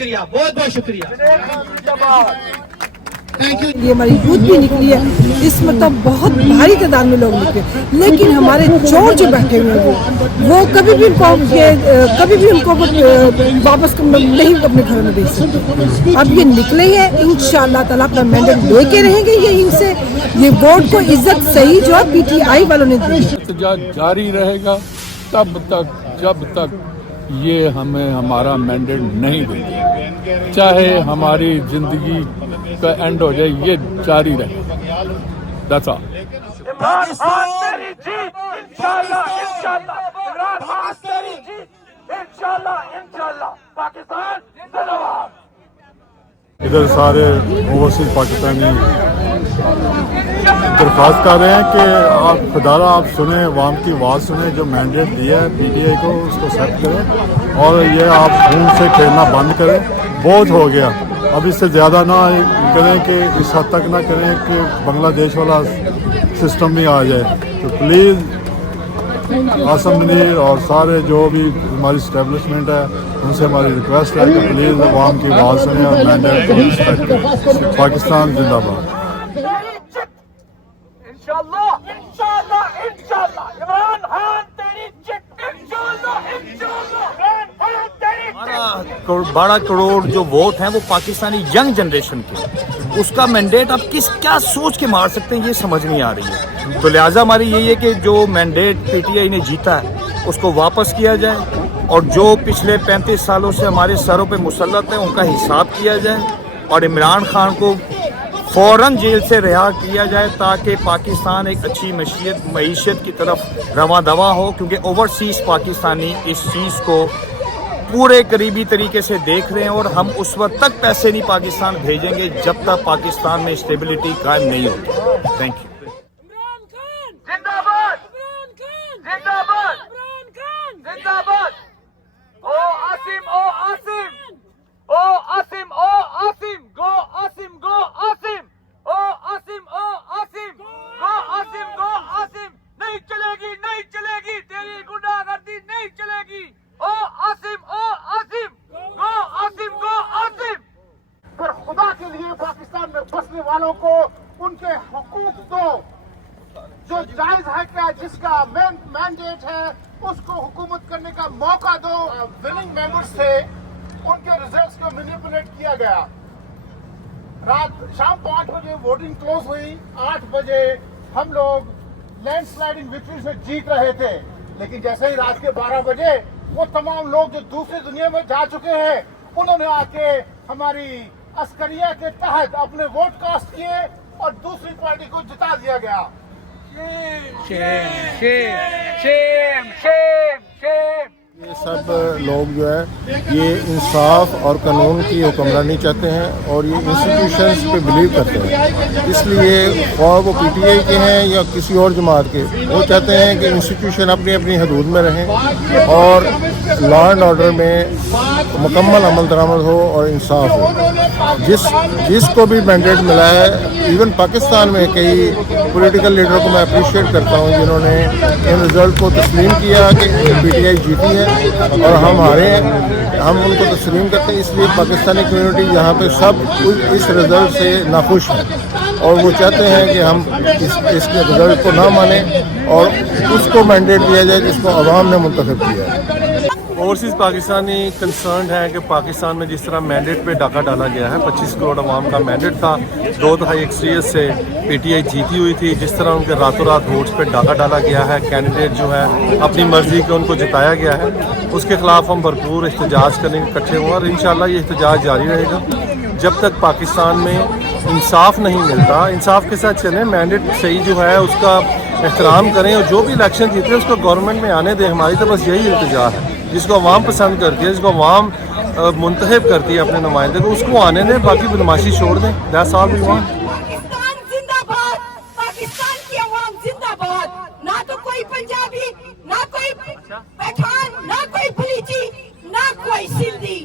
شکریہ، بہت بہت شکریہ. یہ ہماری یوتھ بھی نکلی ہے اس مطلب بہت بھاری تعداد میں لوگ نکلے، لیکن ہمارے چور جو بیٹھے ہوئے ہیں وہ کبھی بھی ان کو واپس نہیں اپنے گھروں میں بھیج سکتے. اب یہ نکلے ہیں انشاءاللہ تعالیٰ اپنا مینڈیٹ لے کے رہیں گے. یہ ان سے یہ ووٹ کو عزت صحیح جو پی ٹی آئی والوں نے دی. احتجاج جاری رہے گا تب تک جب تک یہ ہمیں ہمارا مینڈیٹ نہیں دے گا، چاہے ہماری زندگی کا اینڈ ہو جائے، یہ جاری رہے گا. That's all. عمران خان تیری جیت انشاءاللہ انشاءاللہ، عمران خان تیری جیت انشاءاللہ انشاءاللہ، پاکستان زندہ باد. ادھر سارے اوورسیز پاکستانی درخواست کر رہے ہیں کہ آپ خدارہ آپ سنیں، عوام کی آواز سنیں، جو مینڈیٹ دیا ہے پی ٹی آئی کو اس کو ایکسیپٹ کریں اور یہ آپ خون سے کھیلنا بند کریں. بہت ہو گیا، اب اس سے زیادہ نہ کریں کہ اس حد تک نہ کریں کہ بنگلہ دیش والا سسٹم بھی آ جائے. تو پلیز عاصم منیر اور سارے جو بھی ہماری اسٹیبلشمنٹ ہے ان سے ہماری ریکویسٹ ہے کہ پلیز عوام کی آواز سنیں اور مینڈیٹ کو رسپیکٹ کریں. پاکستان زندہ باد. انشاءاللہ انشاءاللہ انشاءاللہ، عمران خان تیری جیت انشاءاللہ انشاءاللہ، عمران خان تیری 12 کروڑ جو ووٹ ہیں وہ پاکستانی ینگ جنریشن کے، اس کا مینڈیٹ آپ کیا سوچ کے مار سکتے ہیں، یہ سمجھ نہیں آ رہی ہے. تو لہٰذا ہماری یہی ہے کہ جو مینڈیٹ پی ٹی آئی نے جیتا ہے اس کو واپس کیا جائے اور جو پچھلے 35 سالوں سے ہمارے سروں پہ مسلط ہیں ان کا حساب کیا جائے اور عمران خان کو فوراً جیل سے رہا کیا جائے تاکہ پاکستان ایک اچھی معیشت کی طرف رواں دواں ہو. کیونکہ اوورسیز پاکستانی اس چیز کو پورے قریبی طریقے سے دیکھ رہے ہیں اور ہم اس وقت تک پیسے نہیں پاکستان بھیجیں گے جب تک پاکستان میں اسٹیبلٹی قائم نہیں ہوگی. Thank you. زندہ باد، زندہ باد، زندہ باد. او عاصم، او عاصم، او عاصم، او عاصم، گو عاصم، گو عاصم، او عاصم، او عاصم، گو عاصم، گو عاصم. نہیں چلے گی، نہیں چلے گی، تیری گنڈا گردی نہیں چلے گی. او عاصم، او عاصم، گو عاصم، گو عاصم. پر خدا کے لیے پاکستان میں بسنے والوں کو ان کے حقوق دو. جو جائز ہے کیا جس کا مینڈیٹ ہے اس کو حکومت کرنے کا موقع دو. وننگ ممبرز تھے ان کے ریزلٹس کو مینیپولیٹ کیا گیا. شام 5 بجے ووٹنگ کلوز ہوئی، 8 بجے ہم لوگ لینڈ سلائڈنگ وکٹری سے جیت رہے تھے. لیکن جیسے ہی رات کے 12 بجے وہ تمام لوگ جو دوسری دنیا میں جا چکے ہیں انہوں نے آ کے ہماری عسکریہ کے تحت اپنے ووٹ کاسٹ کیے اور دوسری پارٹی کو جتا دیا گیا. یہ سب لوگ جو ہے یہ انصاف اور قانون کی حکمرانی چاہتے ہیں اور یہ انسٹیٹیوشنز پہ بلیو کرتے ہیں. اس لیے خواہ وہ پی ٹی آئی کے ہیں یا کسی اور جماعت کے، وہ چاہتے ہیں کہ انسٹیٹیوشن اپنی اپنی حدود میں رہیں اور لا اینڈ آرڈر میں مکمل عمل درآمد ہو اور انصاف ہو. جس کو بھی مینڈیٹ ملا ہے، ایون پاکستان میں کئی پولیٹیکل لیڈروں کو میں اپریشیٹ کرتا ہوں جنہوں نے ان رزلٹ کو تسلیم کیا کہ پی ٹی آئی جیتی ہے اور ہم ہارے ہیں. ہم ان کو تسلیم کرتے ہیں. اس لیے پاکستانی کمیونٹی یہاں پہ سب اس رزلٹ سے ناخوش ہیں اور وہ چاہتے ہیں کہ ہم اس کے رزلٹ کو نہ مانیں اور اس کو مینڈیٹ دیا جائے جس کو عوام نے منتخب کیا ہے. اوورسیز پاکستانی کنسرنڈ ہیں کہ پاکستان میں جس طرح مینڈیٹ پہ ڈاکہ ڈالا گیا ہے، 25 کروڑ عوام کا مینڈیٹ تھا، 2/3 اکثریت سے پی ٹی آئی جیتی ہوئی تھی. جس طرح ان کے راتوں رات ووٹس پہ ڈاکہ ڈالا گیا ہے، کینڈیڈیٹ جو ہے اپنی مرضی کے ان کو جتایا گیا ہے، اس کے خلاف ہم بھرپور احتجاج کرنے اکٹھے ہوئے اور انشاءاللہ یہ احتجاج جاری رہے گا جب تک پاکستان میں انصاف نہیں ملتا. انصاف کے ساتھ چلیں، مینڈیٹ صحیح جو ہے اس کا احترام کریں اور جو بھی الیکشن جیتے اس کو گورنمنٹ میں آنے دیں. ہماری تو بس یہی التجا ہے، جس کو عوام پسند کرتی ہے، جس کو عوام منتخب کرتی ہے اپنے نمائندے کو، اس کو آنے دیں، باقی بدماشی چھوڑ دیں. That's all we want. Pakistan زندہ باد، پاکستان کی عوام زندہ باد. نہ تو کوئی پنجابی، نہ کوئی پٹھان، نہ کوئی بلوچی، نہ کوئی سندھی،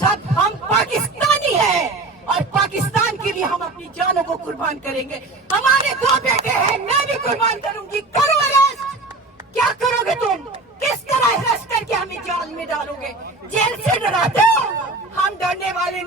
سب ہم پاکستانی ہیں اور پاکستان کے لیے ہم اپنی جانوں کو قربان کریں گے. ہمارے 2 بیٹے ہیں، میں بھی قربان کروں گی. کرو اریسٹ. کیا کرو گے تم؟ کس طرح اریسٹ کر کے ہمیں جیل میں ڈالو گے؟ جیل سے ڈراتے ہو؟ ہم ڈرنے والے